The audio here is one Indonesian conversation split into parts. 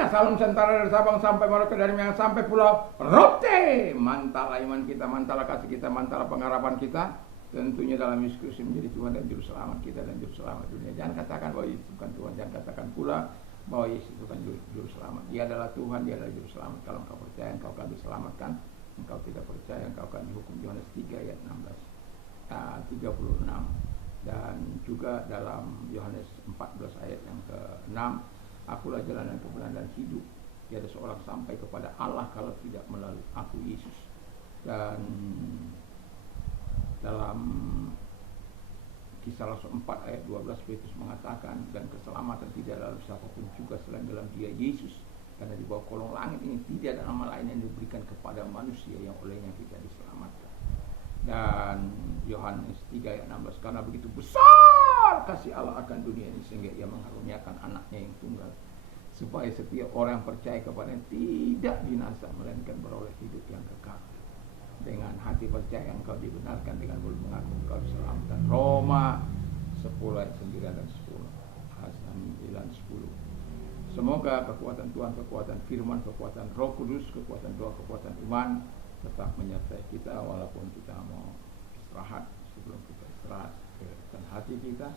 Indonesia, salam sentara dari Sabang sampai Merauke, dari Minang sampai Pulau Rote. Mantap iman kita, mantap kasih kita, mantap pengharapan kita. Tentunya dalam Yesus Kristus menjadi Tuhan dan Juru Selamat kita dan Juru Selamat dunia. Jangan katakan bahwa Yesus bukan Tuhan, jangan katakan pula bahwa Yesus bukan Juru Selamat. Dia adalah Tuhan, dia adalah Juru Selamat. Kalau engkau percaya, engkau akan diselamatkan. Engkau tidak percaya, engkau akan dihukum. Yohanes 3 ayat 36. Dan juga dalam Yohanes 14 ayat yang ke-6, akulah jalan dan kebenaran dan hidup. Tiada seorang sampai kepada Allah kalau tidak melalui aku, Yesus. Dan dalam Kisah Rasul 4 ayat 12, Petrus mengatakan, dan keselamatan tidak dalam siapapun juga selain dalam Dia Yesus, karena di bawah kolong langit ini tidak ada nama lain yang diberikan kepada manusia yang olehnya kita diselamatkan. Dan Yohanes 3 ayat 16, karena begitu besar kasih Allah akan dunia ini sehingga Ia mengaruniakan anaknya yang tunggal, supaya setiap orang yang percaya kepadanya tidak binasa melainkan beroleh hidup yang kekal. Dengan hati percaya engkau dibenarkan, dengan mulut mengaku engkau diselamatkan. Roma 10 ayat 9 dan 10. 9-10. Semoga kekuatan Tuhan, kekuatan firman, kekuatan Roh Kudus, kekuatan doa, kekuatan iman tetap menyertai kita walaupun kita mau istirahat. Sebelum kita istirahat, kegiatan hati kita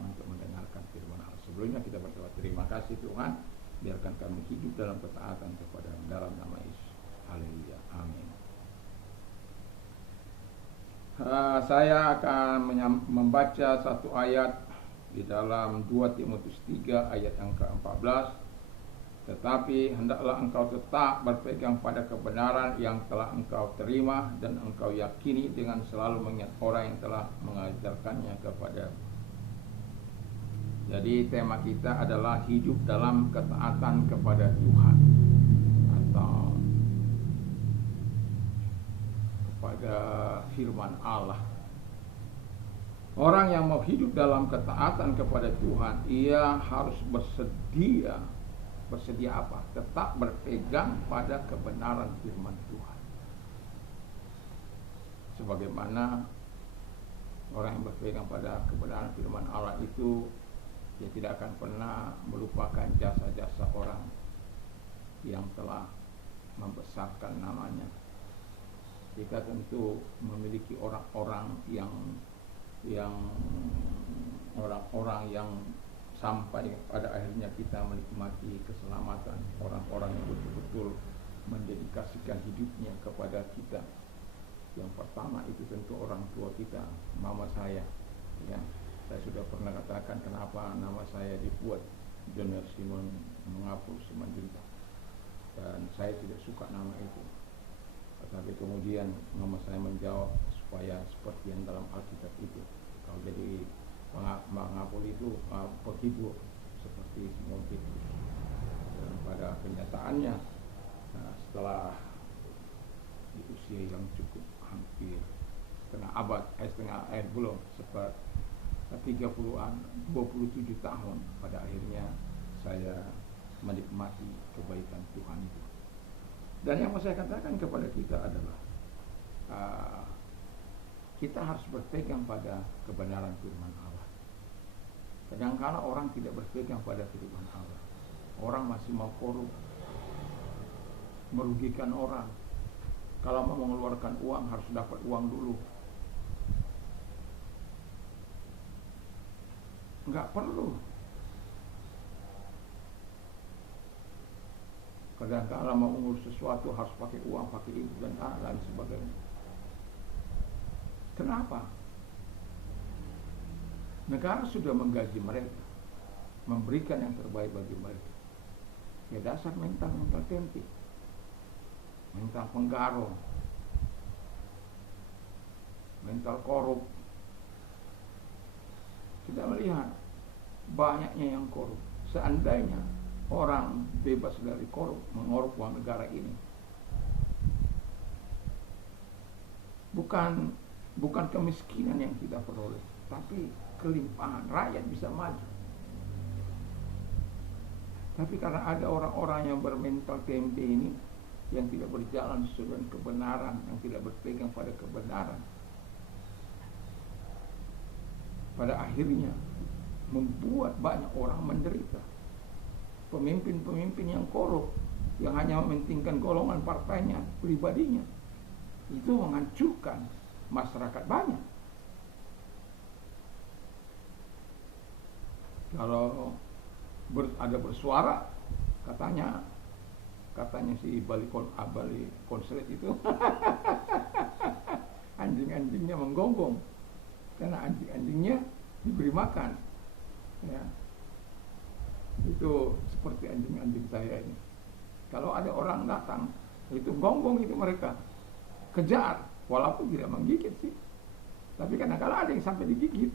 untuk mendengarkan firman Allah. Sebelumnya kita berdoa, terima kasih Tuhan, biarkan kami hidup dalam ketaatan kepada dalam nama Yesus. Haleluya, amin. Saya akan membaca satu ayat di dalam 2 Timotius 3 ayat yang ke-14. Tetapi hendaklah engkau tetap berpegang pada kebenaran yang telah engkau terima dan engkau yakini, dengan selalu mengingat orang yang telah mengajarkannya kepada. Jadi tema kita adalah hidup dalam ketaatan kepada Tuhan, atau kepada firman Allah. Orang yang mau hidup dalam ketaatan kepada Tuhan, ia harus bersedia apa? Tetap berpegang pada kebenaran firman Tuhan. Sebagaimana orang yang berpegang pada kebenaran firman Allah itu, dia tidak akan pernah melupakan jasa-jasa orang yang telah membesarkan namanya. Kita tentu memiliki orang-orang yang sampai pada akhirnya kita menikmati keselamatan, orang-orang yang betul-betul mendedikasikan hidupnya kepada kita. Yang pertama itu tentu orang tua kita, mama saya. Ya, saya sudah pernah katakan kenapa nama saya dibuat Junior Simon Mengapul Simanjuntak, dan saya tidak suka nama itu. Tapi kemudian mama saya menjawab supaya seperti yang dalam Alkitab itu, kalau jadi Mengapul itu penghibur seperti Simon Petrus. Dan pada kenyataannya, setelah di usia yang cukup hampir seperti 30-an, 27 tahun, pada akhirnya saya menikmati kebaikan Tuhan itu. Dan yang mau saya katakan kepada kita adalah kita harus berpegang pada kebenaran firman Allah. Kadang-kala orang tidak berpegang pada firman Allah. Orang masih mau korup, merugikan orang. Kalau mau mengeluarkan uang harus dapat uang dulu. Enggak perlu. Kadang-kala mau mengurus sesuatu harus pakai uang, pakai ibu dan lain sebagainya. Kenapa? Negara sudah menggaji mereka, memberikan yang terbaik bagi mereka. Ya dasar mental tempe, mental penggarong, mental korup. Kita melihat banyaknya yang korup. Seandainya orang bebas dari korup, mengorup uang negara ini, bukan kemiskinan yang kita peroleh, tapi kelimpahan, rakyat bisa maju. Tapi karena ada orang-orang yang bermental tempe ini, yang tidak berjalan sesuai dengan kebenaran, yang tidak berpegang pada kebenaran, pada akhirnya membuat banyak orang menderita. pemimpin-pemimpin yang korup, yang hanya mementingkan golongan partainya, pribadinya, itu menghancurkan masyarakat banyak. Kalau ada bersuara, katanya si Bali Konslet itu anjing-anjingnya menggonggong karena anjing-anjingnya diberi makan, ya. Itu seperti anjing-anjing saya ini. Kalau ada orang datang, itu gonggong itu mereka kejar, walaupun tidak menggigit sih, tapi kadang-kadang ada yang sampai digigit.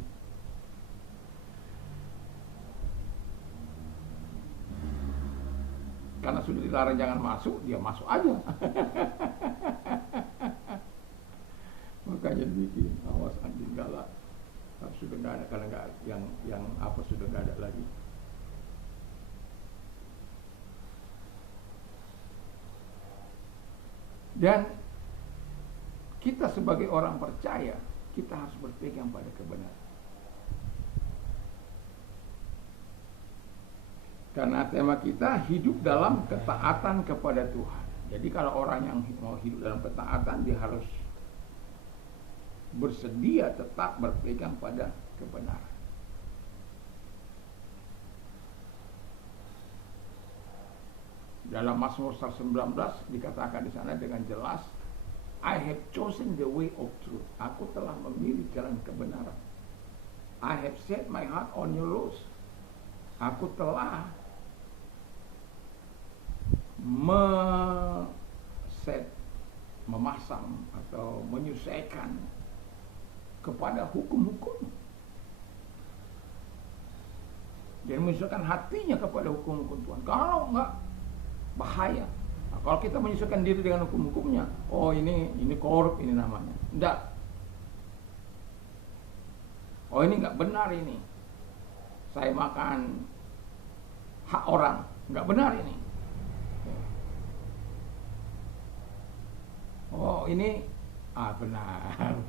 Karena sudah dilarang jangan masuk, dia masuk aja. Makanya bikin awas anjing galak. Tapi sudah nggak ada, karena nggak yang apa sudah nggak ada lagi. Dan kita sebagai orang percaya, kita harus berpegang pada kebenaran. Karena tema kita hidup dalam ketaatan kepada Tuhan. Jadi kalau orang yang mau hidup dalam ketaatan, dia harus bersedia tetap berpegang pada kebenaran. Dalam Mazmur 19 dikatakan di sana dengan jelas, I have chosen the way of truth. Aku telah memilih jalan kebenaran. I have set my heart on your laws. Aku telah memasang atau menyelesaikan kepada hukum-hukum. Jadi menyesuaikan hatinya kepada hukum-hukum Tuhan. Kalau enggak, bahaya. Nah, kalau kita menyesuaikan diri dengan hukum-hukumnya, oh ini korup ini namanya. Enggak. Oh ini enggak benar ini. Saya makan hak orang, enggak benar ini. Oh ini benar.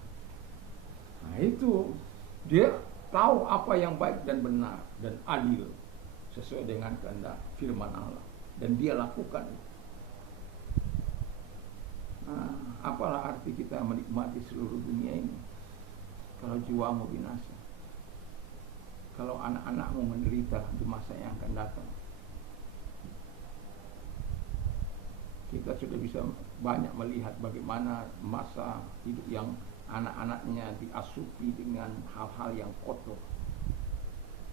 Nah itu dia tahu apa yang baik dan benar dan adil sesuai dengan kehendak firman Allah, dan dia lakukan. Nah, apalah arti kita menikmati seluruh dunia ini kalau jiwamu binasa, kalau anak-anakmu menderita di masa yang akan datang. Kita sudah bisa banyak melihat bagaimana masa hidup yang anak-anaknya diasupi dengan hal-hal yang kotor,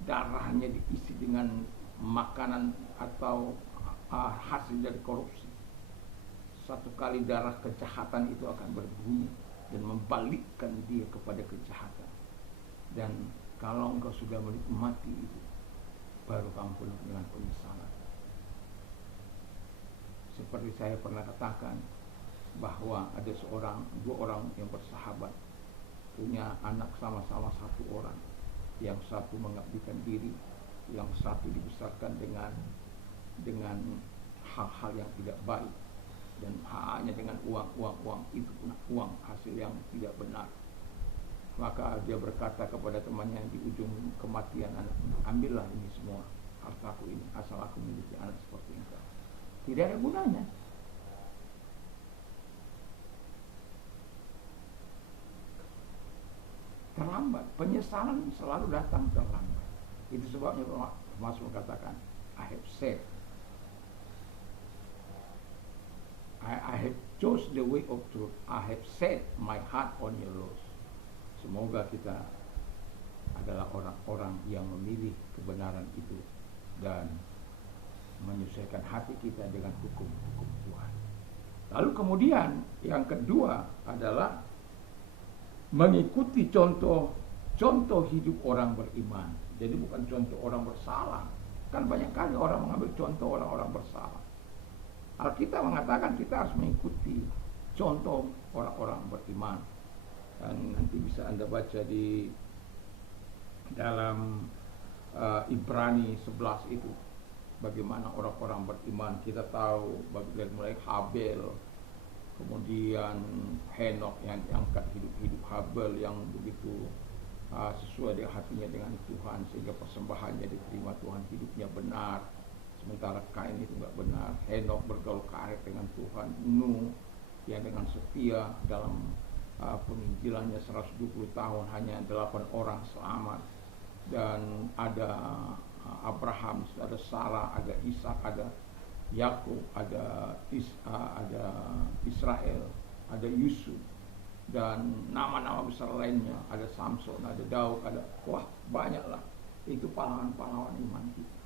darahnya diisi dengan makanan atau hasil dari korupsi. Satu kali darah kejahatan itu akan berbunyi dan membalikkan dia kepada kejahatan. Dan kalau engkau sudah menikmati itu, baru kamu penuh dengan penyesalan. Seperti saya pernah katakan, bahwa ada dua orang yang bersahabat, punya anak sama-sama satu orang. Yang satu mengabdikan diri, yang satu dibesarkan dengan hal-hal yang tidak baik, dan hanya dengan uang itu pun uang hasil yang tidak benar. Maka dia berkata kepada temannya di ujung kematian anaknya, ambillah ini semua hartaku ini, asal aku memiliki anak seperti engkau. Tidak ada gunanya. Terlambat. Penyesalan selalu datang terlambat. Itu sebabnya Mazmur katakan, I have said, I have chose the way of truth. I have set my heart on your laws. Semoga kita adalah orang-orang yang memilih kebenaran itu dan menyesuaikan hati kita dengan hukum-hukum Tuhan. Lalu kemudian yang kedua adalah mengikuti contoh hidup orang beriman. Jadi bukan contoh orang bersalah. Kan banyak kali orang mengambil contoh orang-orang bersalah. Alkitab mengatakan kita harus mengikuti contoh orang-orang beriman. Dan nanti bisa Anda baca di dalam Ibrani 11 itu. Bagaimana orang-orang beriman. Kita tahu dari mulai Habel, kemudian Henok yang diangkat hidup Habel yang begitu sesuai dengan hatinya dengan Tuhan, sehingga persembahannya diterima Tuhan, hidupnya benar sementara Kain itu nggak benar. Henok bergaul karib dengan Tuhan. Nuh yang dengan setia dalam penginjilannya 120 tahun hanya 8 orang selamat. Dan ada Abraham, ada Sarah, ada Ishak, ada Yakub, ada Israel, ada Yusuf, dan nama-nama besar lainnya, ada Samson, ada Daud, ada banyaklah. Itu pahlawan-pahlawan iman kita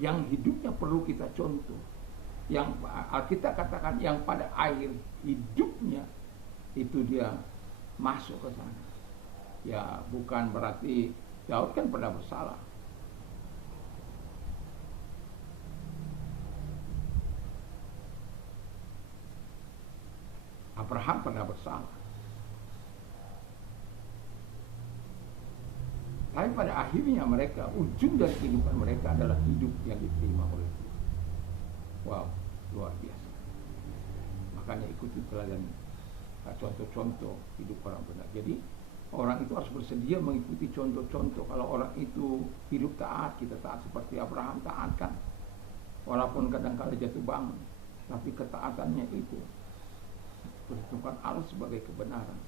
yang hidupnya perlu kita contoh, yang kita katakan yang pada akhir hidupnya itu dia masuk ke sana. Ya bukan berarti Daud kan pernah bersalah. Abraham pernah bersalah. Tapi pada akhirnya mereka, ujung dari kehidupan mereka adalah hidup yang diterima oleh Tuhan. Wow, luar biasa. Makanya ikuti teladan contoh-contoh hidup orang benar. Jadi orang itu harus bersedia mengikuti contoh-contoh. Kalau orang itu hidup taat, kita taat seperti Abraham taat kan. Walaupun kadang-kadang jatuh bangun, tapi ketaatannya itu perhitungkan Allah sebagai kebenaran.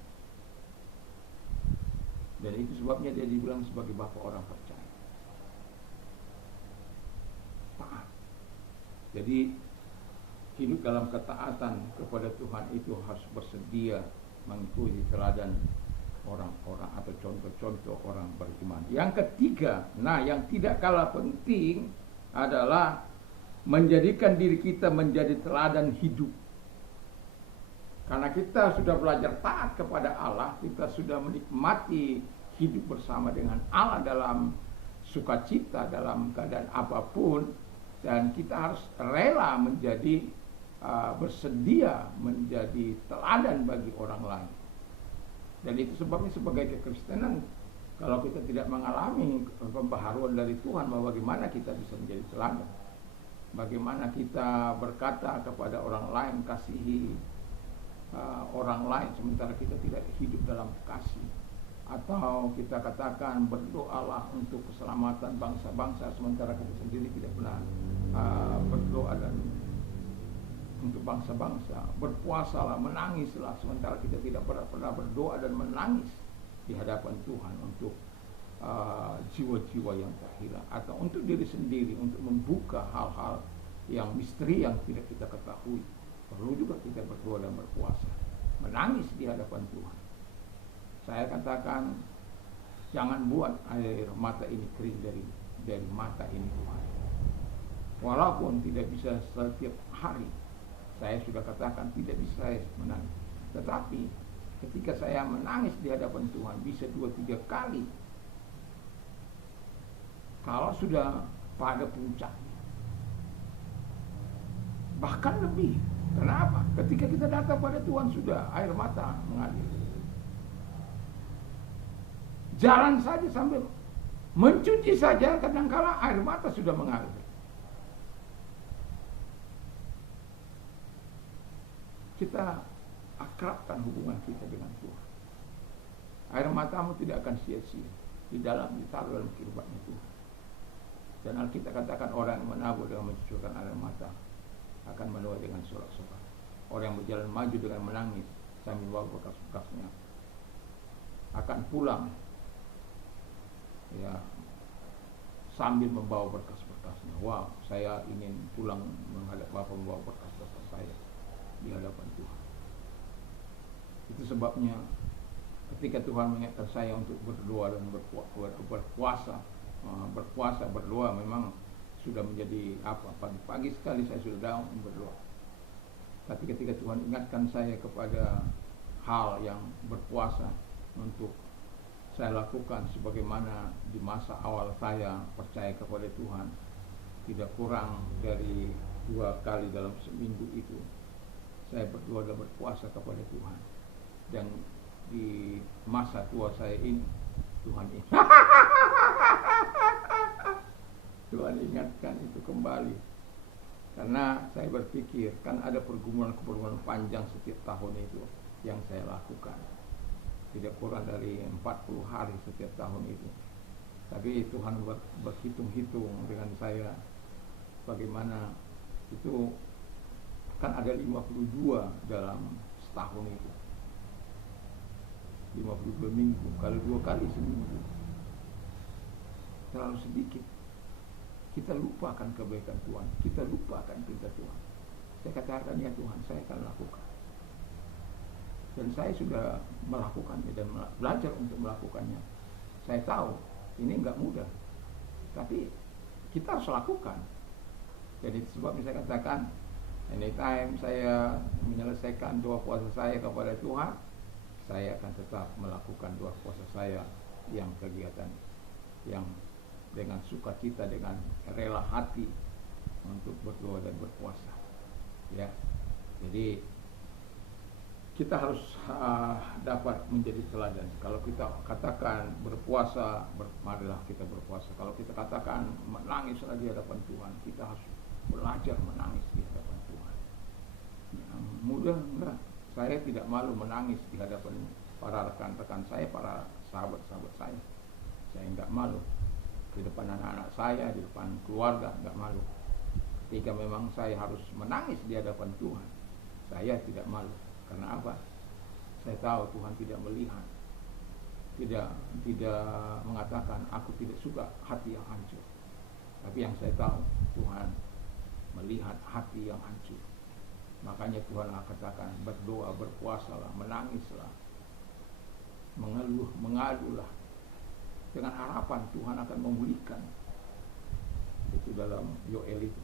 Dan itu sebabnya dia dibilang sebagai bapa orang percaya. Taat. Jadi hidup dalam ketaatan kepada Tuhan itu harus bersedia mengikuti teladan orang-orang atau contoh-contoh orang beriman. Yang ketiga, yang tidak kalah penting adalah menjadikan diri kita menjadi teladan hidup. Karena kita sudah belajar taat kepada Allah, kita sudah menikmati hidup bersama dengan Allah dalam sukacita, dalam keadaan apapun, dan kita harus rela menjadi bersedia menjadi teladan bagi orang lain. Dan itu sebabnya sebagai kekristenan, kalau kita tidak mengalami pembaharuan dari Tuhan, bahwa bagaimana kita bisa menjadi teladan, bagaimana kita berkata kepada orang lain, kasihi orang lain sementara kita tidak hidup dalam kasih, atau kita katakan berdoalah untuk keselamatan bangsa-bangsa sementara kita sendiri tidak pernah berdoa dan untuk bangsa-bangsa. Berpuasalah, menangislah sementara kita tidak pernah berdoa dan menangis di hadapan Tuhan untuk jiwa-jiwa yang terhilang, atau untuk diri sendiri, untuk membuka hal-hal yang misteri yang tidak kita ketahui. Perlu juga kita berdoa dan berpuasa, menangis di hadapan Tuhan. Saya katakan, jangan buat air mata ini kering dari mata ini Tuhan. Walaupun tidak bisa setiap hari, saya sudah katakan tidak bisa saya menangis. Tetapi ketika saya menangis di hadapan Tuhan bisa 2-3 kali, kalau sudah pada puncaknya, bahkan lebih. Kenapa? Ketika kita datang pada Tuhan sudah air mata mengalir. Jalan saja sambil mencuci saja kadangkala air mata sudah mengalir. Kita akrabkan hubungan kita dengan Tuhan. Air matamu tidak akan sia-sia ditaruh dalam kehidupannya Tuhan. Dan Alkitab katakan orang yang menabur dengan mencucurkan air mata akan menuai dengan sorak-sorak. Orang yang berjalan maju dengan menangis sambil membawa bekas-bekasnya akan pulang ya sambil membawa berkas-berkasnya. Wow, saya ingin pulang menghadap Bapa membawa berkas-berkas saya di hadapan Tuhan. Itu sebabnya ketika Tuhan mengingatkan saya untuk berdoa dan berpuasa, berdoa memang sudah menjadi pagi-pagi sekali saya sudah down berdoa. Tapi ketika Tuhan ingatkan saya kepada hal yang berpuasa untuk saya lakukan sebagaimana di masa awal saya percaya kepada Tuhan, tidak kurang dari 2 kali dalam seminggu itu saya berdoa dan berpuasa kepada Tuhan. Dan di masa tua saya ini Tuhan ingatkan itu kembali. Karena saya berpikir kan ada pergumulan-pergumulan panjang setiap tahun itu yang saya lakukan. Tidak kurang dari 40 hari setiap tahun itu. Tapi Tuhan berhitung-hitung dengan saya bagaimana itu kan ada 52 dalam setahun itu, 52 minggu, kalau 2 kali seminggu terlalu sedikit. Kita lupakan kebaikan Tuhan, kita lupakan perintah Tuhan. Saya katakan, ya Tuhan, saya akan lakukan, dan saya sudah melakukannya dan belajar untuk melakukannya. Saya tahu ini enggak mudah, tapi kita harus lakukan. Jadi sebab saya katakan, anytime saya menyelesaikan doa puasa saya kepada Tuhan, saya akan tetap melakukan doa puasa saya yang kegiatan yang dengan sukacita, dengan rela hati untuk berdoa dan berpuasa. Ya, jadi kita harus dapat menjadi teladan. Kalau kita katakan berpuasa, marilah kita berpuasa. Kalau kita katakan menangis di hadapan Tuhan, kita harus belajar menangis di hadapan Tuhan. Yang mudah enggak? Saya tidak malu menangis di hadapan para rekan-rekan saya, para sahabat-sahabat saya. Saya enggak malu di depan anak-anak saya, di depan keluarga, enggak malu. Ketika memang saya harus menangis di hadapan Tuhan, saya tidak malu. Karena apa? Saya tahu Tuhan tidak melihat, tidak mengatakan aku tidak suka hati yang hancur. Tapi yang saya tahu, Tuhan melihat hati yang hancur. Makanya Tuhan katakan, berdoa, berpuasalah, menangislah, mengeluh, mengadulah, dengan harapan Tuhan akan memulihkan. Itu dalam Yoel itu.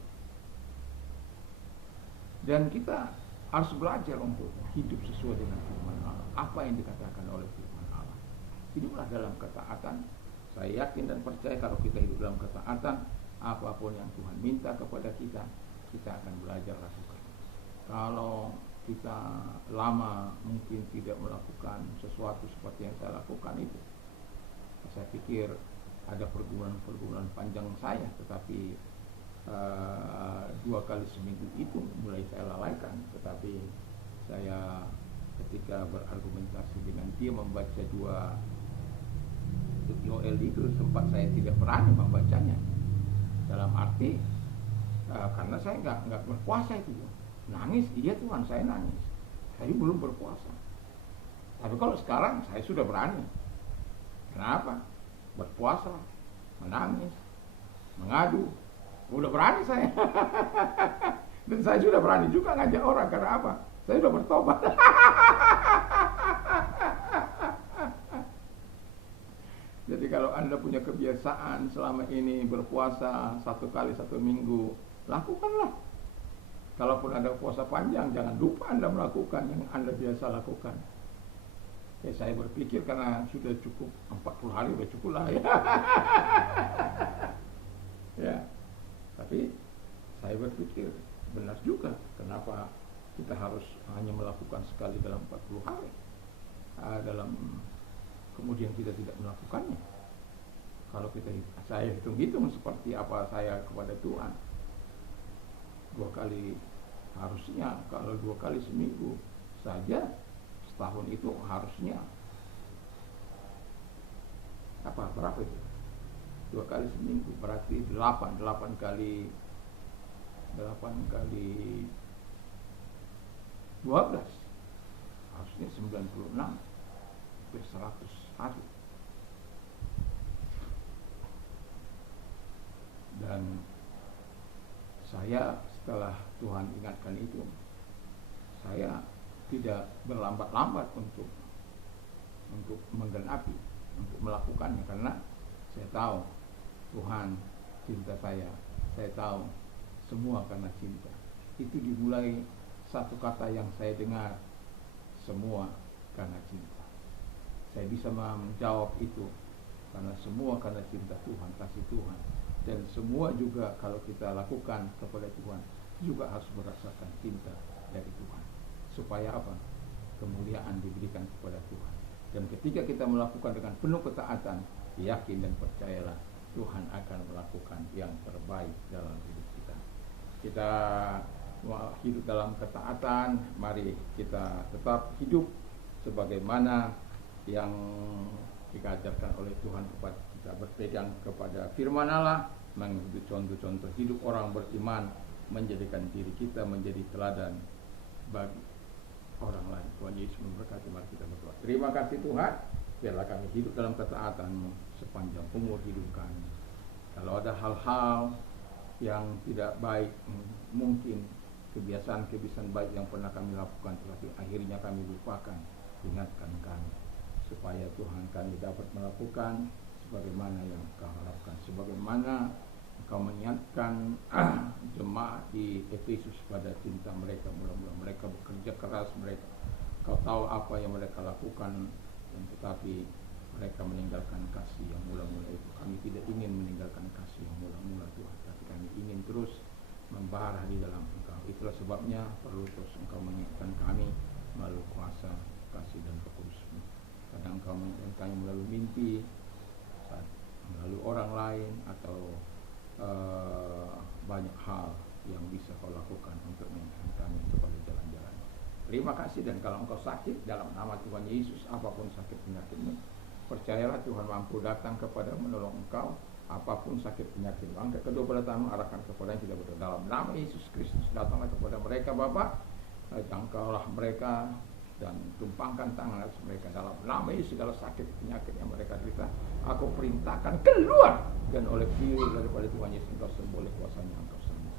Dan kita harus belajar untuk hidup sesuai dengan firman Allah. Apa yang dikatakan oleh firman Allah. Hiduplah dalam ketaatan. Saya yakin dan percaya kalau kita hidup dalam ketaatan, apapun yang Tuhan minta kepada kita, kita akan belajar lakukan. Kalau kita lama mungkin tidak melakukan sesuatu seperti yang saya lakukan itu, saya pikir ada pergumulan panjang saya, tetapi 2 kali seminggu itu mulai saya lalaikan. Tetapi saya ketika berargumentasi dengan dia membaca 2 Yoel itu, sempat saya tidak berani membacanya. Dalam arti karena saya nggak berpuasa itu. Nangis, iya Tuhan, saya nangis. Saya belum berpuasa. Tapi kalau sekarang saya sudah berani. Kenapa? Berpuasa, menangis, mengadu. Udah berani saya. Dan saya sudah berani juga ngajak orang. Karena apa? Saya sudah bertobat. Jadi kalau Anda punya kebiasaan selama ini berpuasa 1 kali 1 minggu, lakukanlah. Kalaupun ada puasa panjang, jangan lupa Anda melakukan yang Anda biasa lakukan. Ya, saya berpikir karena sudah cukup 40 hari, sudah cukup lah ya. Ya. Tapi saya berpikir benar juga, kenapa kita harus hanya melakukan sekali dalam 40 hari, kemudian kita tidak melakukannya. Kalau saya hitung-hitung seperti apa saya kepada Tuhan, 2 kali harusnya, kalau 2 kali seminggu saja, setahun itu harusnya berapa itu? 2 kali seminggu berarti 8 kali 12, harusnya 96, hampir 100 hari. Dan saya setelah Tuhan ingatkan itu, saya tidak berlambat-lambat untuk menggenapi, untuk melakukannya, karena saya tahu Tuhan cinta saya tahu semua karena cinta. Itu dimulai satu kata yang saya dengar, semua karena cinta. Saya bisa menjawab itu karena semua karena cinta Tuhan, kasih Tuhan. Dan semua juga kalau kita lakukan kepada Tuhan juga harus berdasarkan cinta dari Tuhan. Supaya apa? Kemuliaan diberikan kepada Tuhan. Dan ketika kita melakukan dengan penuh ketaatan, yakin dan percayalah Tuhan akan melakukan yang terbaik dalam hidup kita. Kita hidup dalam ketaatan, mari kita tetap hidup sebagaimana yang diajarkan oleh Tuhan kepada kita, berpegang kepada firman Allah, mengikuti contoh-contoh hidup orang beriman, menjadikan diri kita menjadi teladan bagi orang lain. Tuhan Yesus memberkati. Mari kita berdoa. Terima kasih Tuhan, biarlah kami hidup dalam ketaatan-Mu sepanjang umur hidup kami. Kalau ada hal-hal yang tidak baik, mungkin kebiasaan-kebiasaan baik yang pernah kami lakukan, tetapi akhirnya kami lupakan, ingatkan kami, supaya Tuhan kami dapat melakukan sebagaimana yang Engkau harapkan, sebagaimana Engkau mengingatkan jemaat di Efesus pada cinta mereka. Mula-mula mereka bekerja keras, Engkau tahu apa yang mereka lakukan, dan tetapi mereka meninggalkan kasih yang mula-mula itu. Kami tidak ingin meninggalkan kasih yang mula-mula Tuhan, tapi kami ingin terus membara di dalam Engkau. Itulah sebabnya perlu terus Engkau mengingatkan kami melalui kuasa, kasih dan Roh Kudus-Mu. Kadang Engkau mengingatkan kami melalui mimpi, melalui orang lain, atau banyak hal yang bisa Kau lakukan untuk mengingatkan kami kepada jalan-jalan. Terima kasih. Dan kalau engkau sakit, dalam nama Tuhan Yesus, apapun sakit penyakitmu, percayalah Tuhan mampu datang kepada menolong engkau. Apapun sakit penyakit, angkat kedua belah tangan, arahkan kepada yang tidak berdoa. Dalam nama Yesus Kristus, datanglah kepada mereka Bapa, jangkaulah mereka dan tumpangkan tangan atas mereka. Dalam nama Yesus, segala sakit penyakit yang mereka derita, aku perintahkan keluar, dan oleh firman daripada Tuhan Yesus engkau sembuh, oleh kuasanya engkau sembuh.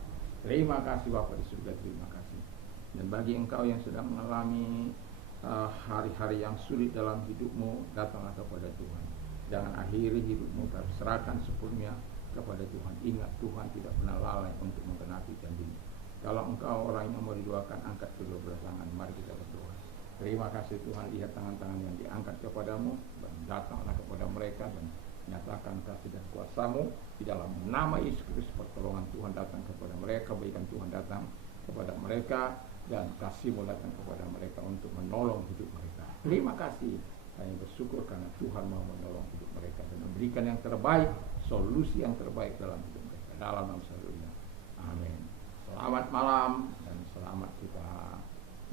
Terima kasih Bapa di surga, terima kasih. Dan bagi engkau yang sedang mengalami hari-hari yang sulit dalam hidupmu, datanglah kepada Tuhan. Jangan akhiri hidupmu, tapi serahkan sepenuhnya kepada Tuhan. Ingat, Tuhan tidak pernah lalai untuk menggenapi janji-Nya. Kalau engkau orang yang mau didoakan, angkat kedua belah tangan. Mari kita berdoa. Terima kasih Tuhan, lihat tangan-tangan yang diangkat kepadamu, dan datanglah kepada mereka dan nyatakan kasih dan kuasa-Mu di dalam nama Yesus Kristus. Pertolongan Tuhan datang kepada mereka, kebaikan Tuhan datang kepada mereka, dan kasih-Mu datang kepada mereka untuk menolong hidup mereka. Terima kasih, kami bersyukur karena Tuhan mau menolong hidup mereka dan memberikan yang terbaik, solusi yang terbaik dalam hidup mereka. Dalam nama Yesus. Amin. Selamat malam dan selamat kita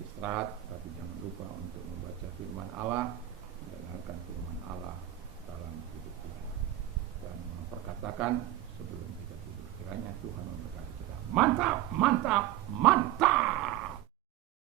istirahat, tapi jangan lupa untuk membaca firman Allah, mendengarkan firman Allah dalam hidup kita, dan memperkatakan sebelum kita tidur. Kiranya Tuhan memberkati kita. Mantap, mantap, mantap.